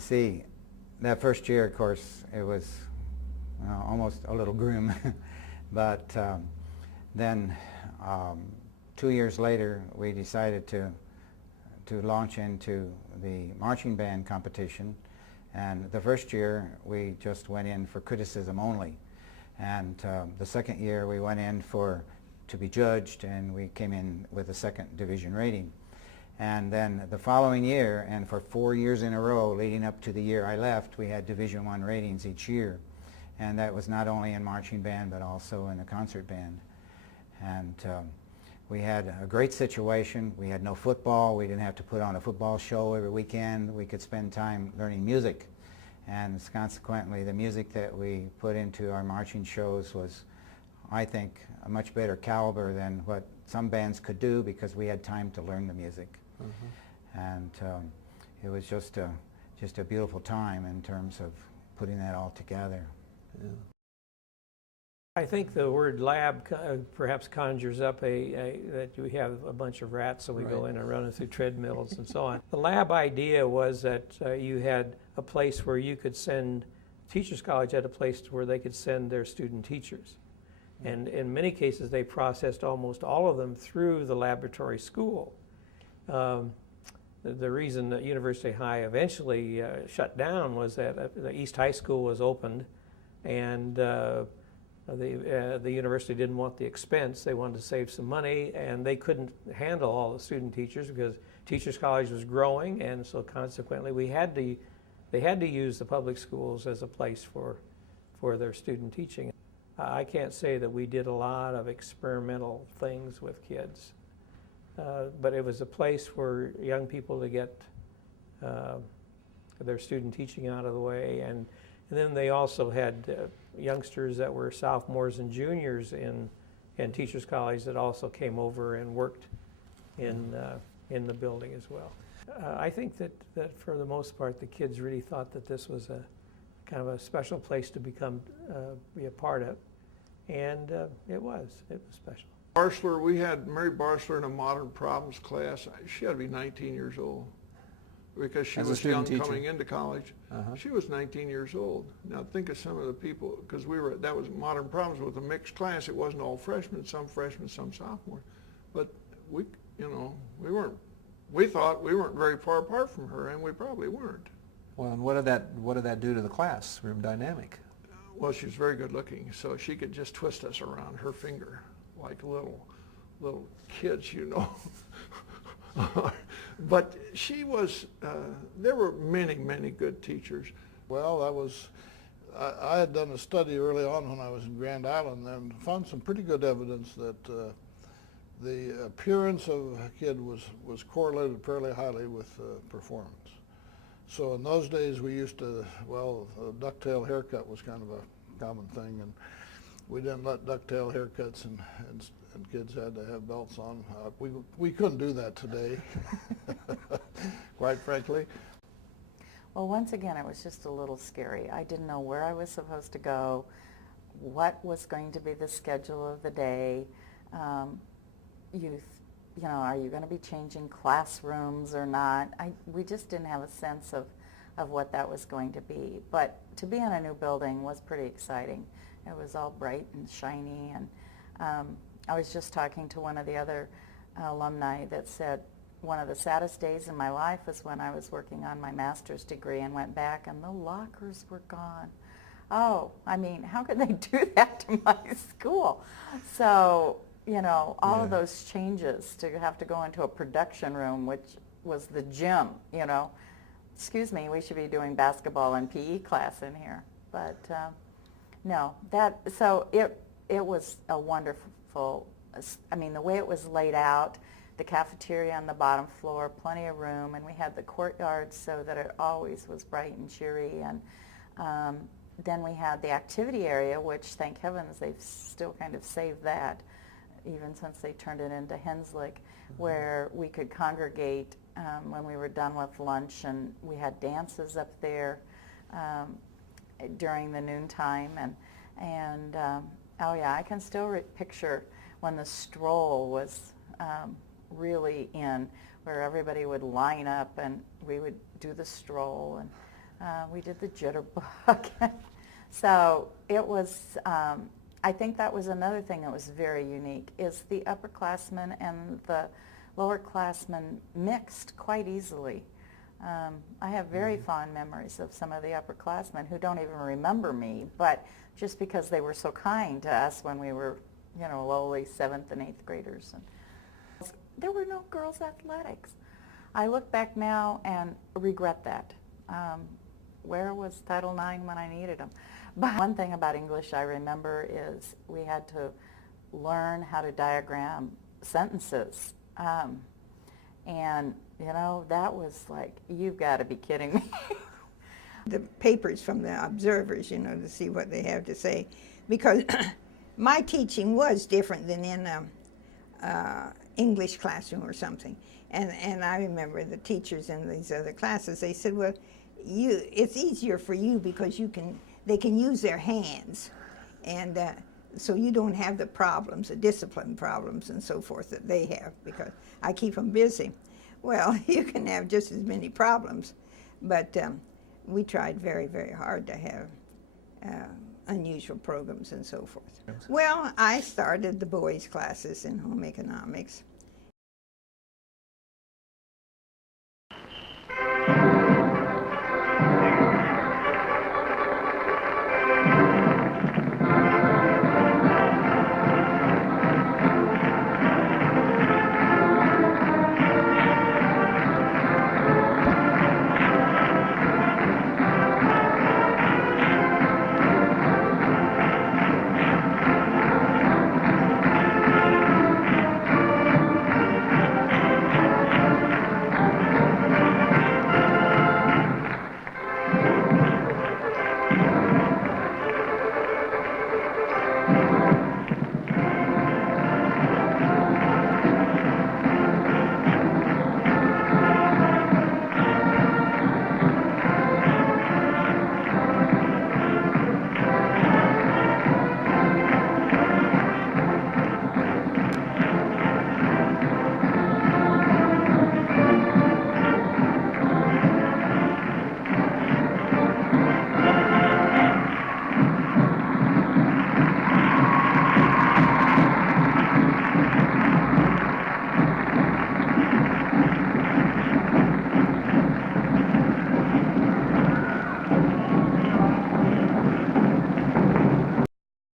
You see, that first year, of course, it was almost a little grim, but then 2 years later, we decided to launch into the marching band competition, and the first year we just went in for criticism only, and the second year we went in to be judged, and we came in with a second division rating. And then the following year, and for 4 years in a row leading up to the year I left, we had Division I ratings each year, and that was not only in marching band but also in the concert band. And we had a great situation. We had no football. We didn't have to put on a football show every weekend. We could spend time learning music, and consequently the music that we put into our marching shows was, I think, a much better caliber than what some bands could do, because we had time to learn the music. And it was just a beautiful time in terms of putting that all together. Yeah. I think the word lab perhaps conjures up that we have a bunch of rats, so we go in and run through treadmills and so on. The lab idea was that you had a place where you could send, Teachers College had a place where they could send their student teachers. And in many cases, they processed almost all of them through the laboratory school. The reason that University High eventually shut down was that the East High School was opened, and the university didn't want the expense. They wanted to save some money, and they couldn't handle all the student teachers because Teachers College was growing, and so consequently they had to use the public schools as a place for their student teaching. I can't say that we did a lot of experimental things with kids, but it was a place for young people to get their student teaching out of the way. And then they also had youngsters that were sophomores and juniors in Teachers College that also came over and worked in the building as well. I think that for the most part, the kids really thought that this was a kind of a special place to be a part of. And it was special. Barsler, we had Mary Barsler in a modern problems class. She had to be 19 years old because she was young coming into college. She was 19 years old. Now think of some of the people, because that was modern problems with a mixed class. It wasn't all freshmen, some sophomores. But we thought we weren't very far apart from her, and we probably weren't. Well, and what did that do to the classroom dynamic? Well, she was very good looking, so she could just twist us around her finger like little kids, you know. But she was, there were many good teachers. Well, I had done a study early on when I was in Grand Island and found some pretty good evidence that the appearance of a kid was correlated fairly highly with performance. So in those days we used to, a ducktail haircut was kind of a common thing, and we didn't let ducktail haircuts and kids had to have belts on. We couldn't do that today, quite frankly. Well, once again, it was just a little scary. I didn't know where I was supposed to go, what was going to be the schedule of the day. Are you going to be changing classrooms or not? We just didn't have a sense of what that was going to be. But to be in a new building was pretty exciting. It was all bright and shiny, and I was just talking to one of the other alumni that said one of the saddest days in my life was when I was working on my master's degree and went back and the lockers were gone. Oh, I mean, how could they do that to my school? So, all of those changes, to have to go into a production room, which was the gym, excuse me, we should be doing basketball and PE class in here. But no, so it was a wonderful, the way it was laid out, the cafeteria on the bottom floor, plenty of room, and we had the courtyard so that it always was bright and cheery. And then we had the activity area, which thank heavens they've still kind of saved that, even since they turned it into Henslick, where we could congregate when we were done with lunch, and we had dances up there during the noontime, and oh yeah, I can still picture when the stroll was really in, where everybody would line up and we would do the stroll, We did the jitterbug. So it was, I think that was another thing that was very unique, is the upperclassmen and the lowerclassmen mixed quite easily. I have very fond memories of some of the upperclassmen who don't even remember me, but just because they were so kind to us when we were, you know, lowly 7th and 8th graders. And there were no girls' athletics. I look back now and regret that. Where was Title IX when I needed them? But one thing about English I remember is we had to learn how to diagram sentences. And, you know, that was like, you've got to be kidding me. The papers from the observers, you know, to see what they have to say. Because my teaching was different than in an English classroom or something. And I remember the teachers in these other classes, they said, well, it's easier for you because they can use their hands. And so you don't have the problems, the discipline problems and so forth that they have, because I keep them busy. Well, you can have just as many problems, but we tried very, very hard to have unusual programs and so forth. Well, I started the boys' classes in home economics,